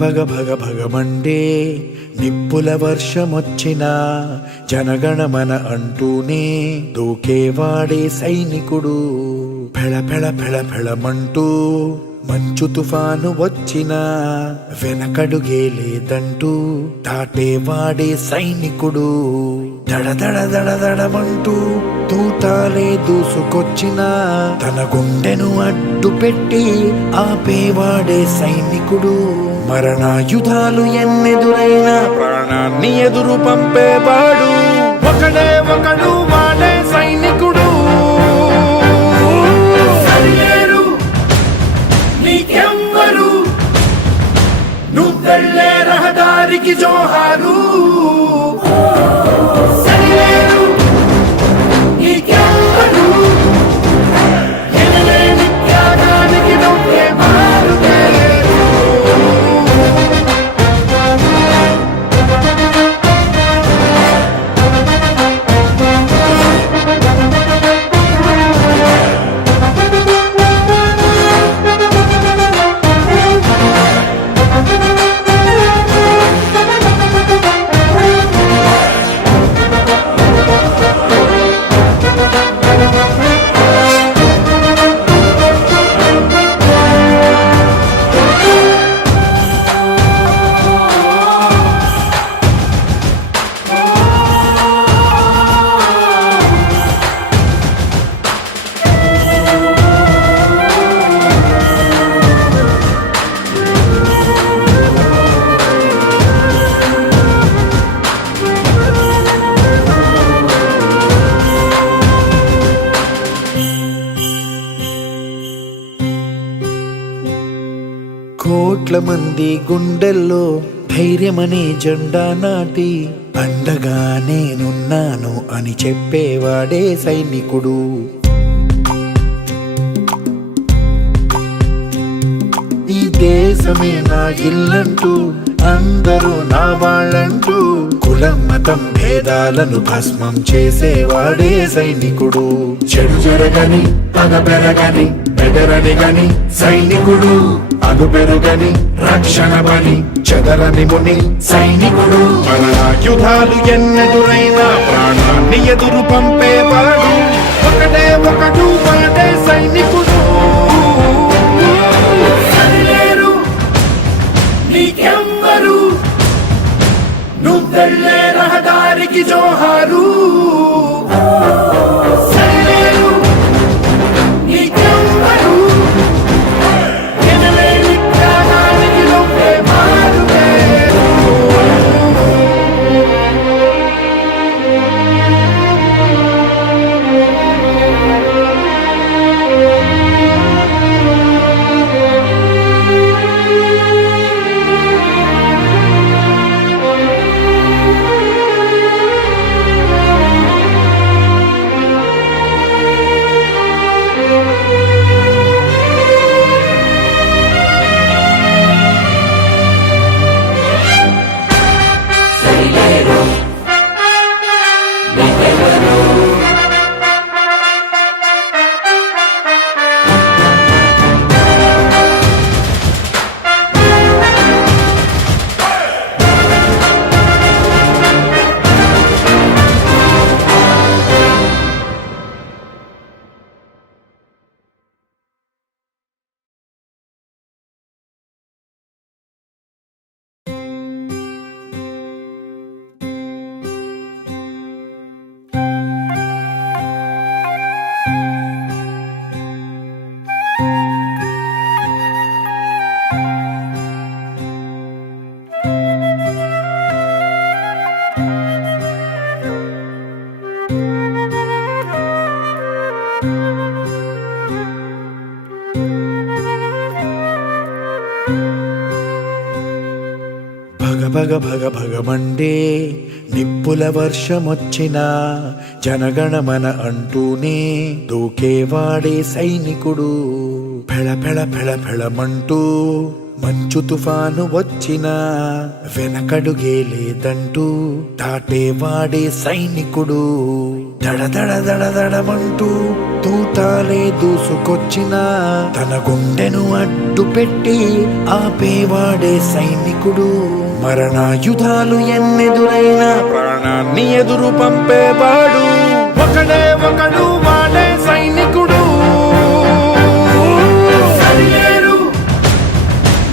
భగ భగ భగమండే నిప్పుల వర్షమొచ్చినా జనగణమన అంటూనే దూకేవాడే సైనికుడు. ఫెళ ఫెళ ఫెళ ఫెళమంటూ మంచు తుఫాను వచ్చినా వెనకడుగే లేదంటూ దాటేవాడే సైనికుడు. దడ దడ దడ దడమంటూ తూటాలే దూసుకొచ్చినా తన గుండెను అడ్డు పెట్టి ఆపేవాడే సైనికుడు. మరణాయుధాలు ఎన్నెదురైనా ప్రాణాన్ని ఎదురు పంపేవాడు ఒకడే ఒకడు, వాడే సైనికుడు. నీకెవ్వరు నువ్వెళ్ళే రహదారికి జోహారు. సరిలేరు నీకెవ్వరు ఎనలేని త్యాగానికి నువ్వే మారుతేరు. కోట్ల మంది గుండెల్లో ధైర్యమనే జెండా నాటి అండగా నేనున్నాను అని చెప్పేవాడే సైనికుడు. ఈ దేశమే నా ఇల్లంటూ అందరూ నా వాళ్ళంటూ కులం మతం భేదాలను భస్మం చేసేవాడే సైనికుడు. చెడు జరగని పగ పెరగని బెదరని గని సైనికుడు. అను పెరుగని రక్షణ బని చెదరని ముని సైనికుడు. మరణాయుధాలు ఎన్నెదురైనా ప్రాణాన్ని ఎదురు పంపేవాడు ఒకటే ఒకడు, వాడే సైనికుడు. నీకెవ్వరు నువ్వెళ్ళే రహదారికి జోహారు. సరిలేరు నీకెవ్వరు ఎనలేని త్యాగానికి నువ్వే మారుతేరు. భగ భగ భగమండే నిప్పుల వర్షమొచ్చినా జనగణమన అంటూనే దూకేవాడే సైనికుడు. ఫెళ ఫెళ ఫెళ ఫెళమంటూ మంచు తుఫాను వచ్చినా వెనకడుగే లేదంటూ దాటేవాడే సైనికుడు. దడ దడ దడ దడమంటూ తూటాలే దూసుకొచ్చినా తన గుండెను అడ్డు పెట్టి ఆపేవాడే సైనికుడు. మరణాయుధాలు ఎన్నెదురైనా ప్రాణాన్ని ఎదురు పంపేవాడు ఒకడే ఒకడు, వాడే సైనికుడు. సరిలేరు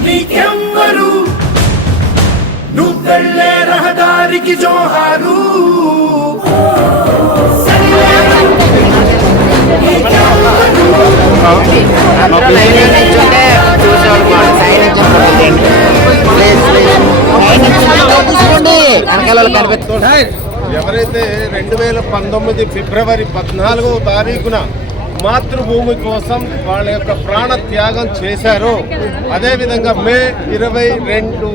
నీకెవ్వరు, నువ్వెళ్ళే రహదారికి జోహారు. ఎవరైతే 2019 ఫిబ్రవరి 14వ తారీఖున మాతృభూమి కోసం వాళ్ళ యొక్క ప్రాణ త్యాగం చేశారో, అదేవిధంగా మే 22,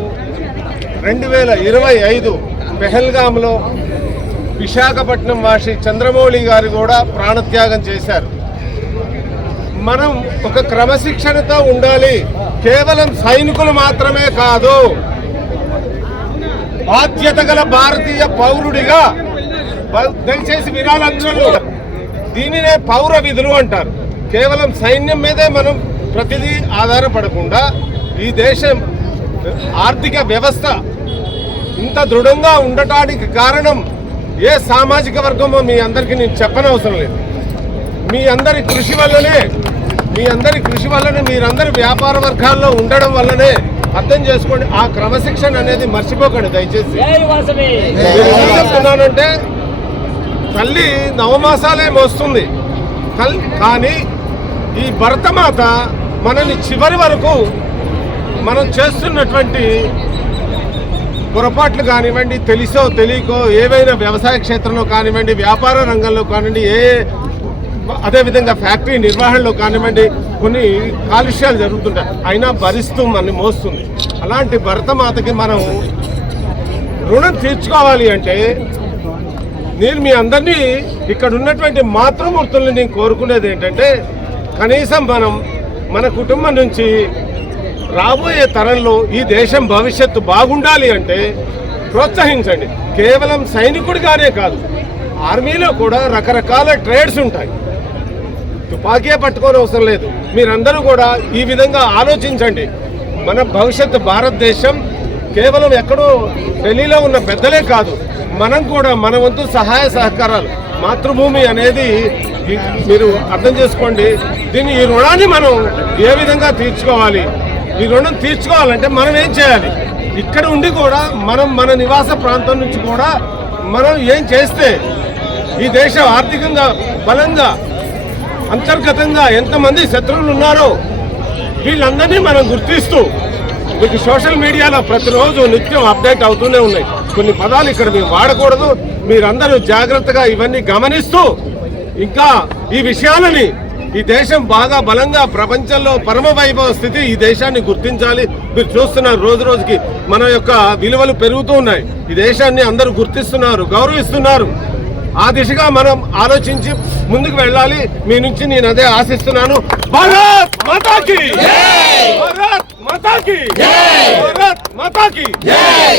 2025 పెహల్గాంలో విశాఖపట్నం వాసి చంద్రమౌళి గారు కూడా ప్రాణత్యాగం చేశారు. మనం ఒక క్రమశిక్షణతో ఉండాలి. కేవలం సైనికులు మాత్రమే కాదు, బాధ్యత గల భారతీయ పౌరుడిగా దయచేసి వినాలందరూ దీనినే పౌర విధులు అంటారు. కేవలం సైన్యం మీదే మనం ప్రతిదీ ఆధారపడకుండా ఈ దేశం ఆర్థిక వ్యవస్థ ఇంత దృఢంగా ఉండటానికి కారణం ఏ సామాజిక వర్గమో మీ అందరికీ నేను చెప్పనవసరం లేదు. మీ అందరి కృషి వల్లనే మీరందరూ వ్యాపార వర్గాల్లో ఉండడం వల్లనే అర్థం చేసుకోండి. ఆ క్రమశిక్షణ అనేది మర్చిపోకండి దయచేసి. ఏం చెప్తున్నానంటే, తల్లి నవమాసాలే మోస్తుంది, కానీ ఈ భరతమాత మనని చివరి వరకు మనం చేస్తున్నటువంటి పొరపాట్లు కానివ్వండి, తెలిసో తెలియకో ఏవైనా వ్యవసాయ క్షేత్రంలో కానివ్వండి, వ్యాపార రంగంలో కానివ్వండి, అదేవిధంగా ఫ్యాక్టరీ నిర్వహణలో కానివ్వండి, కొన్ని కాలుష్యాలు జరుగుతుంటాయి, అయినా భరిస్తూ మనని మోస్తుంది. అలాంటి భరతమాతకి మనం రుణం తీర్చుకోవాలి అంటే నేను మీ అందరినీ ఇక్కడ ఉన్నటువంటి మాతృమూర్తుల్ని నేను కోరుకునేది ఏంటంటే, కనీసం మన కుటుంబం నుంచి రాబోయే తరంలో ఈ దేశం భవిష్యత్తు బాగుండాలి అంటే ప్రోత్సహించండి. కేవలం సైనికుడిగానే కాదు, ఆర్మీలో కూడా రకరకాల ట్రేడ్స్ ఉంటాయి. తుపాకీ పట్టుకోని అవసరం లేదు. మీరందరూ కూడా ఈ విధంగా ఆలోచించండి. మన భవిష్యత్తు భారతదేశం కేవలం ఎక్కడో ఢిల్లీలో ఉన్న పెద్దలే కాదు, మనం కూడా మన వంతు సహాయ సహకారాలు. మాతృభూమి అనేది మీరు అర్థం చేసుకోండి. ఈ రుణాన్ని మనం ఏ విధంగా తీర్చుకోవాలి? ఈ రుణం తీర్చుకోవాలంటే మనం ఏం చేయాలి? ఇక్కడ ఉండి కూడా మన నివాస ప్రాంతం నుంచి కూడా మనం ఏం చేస్తే ఈ దేశం ఆర్థికంగా బలంగా, అంతర్గతంగా ఎంతమంది శత్రువులు ఉన్నారో వీళ్ళందరినీ మనం గుర్తిస్తూ, మీకు సోషల్ మీడియాలో ప్రతిరోజు నిత్యం అప్డేట్ అవుతూనే ఉన్నాయి. కొన్ని పదాలు ఇక్కడ మీరు వాడకూడదు. మీరందరూ జాగ్రత్తగా ఇవన్నీ గమనిస్తూ ఇంకా ఈ విషయాలని, ఈ దేశం బాగా బలంగా ప్రపంచంలో పరమ వైభవ స్థితి ఈ దేశాన్ని గుర్తించాలి. మీరు చూస్తున్నారు రోజు రోజుకి మన యొక్క విలువలు పెరుగుతూ ఉన్నాయి. ఈ దేశాన్ని అందరూ గుర్తిస్తున్నారు, గౌరవిస్తున్నారు. ఆ దిశగా మనం ఆలోచించి ముందుకు వెళ్ళాలి. మీ నుంచి నేను అదే ఆశిస్తున్నాను. భారత్ మాతాకి జై! భారత్ మాతాకి జై! భారత్ మాతాకి జై!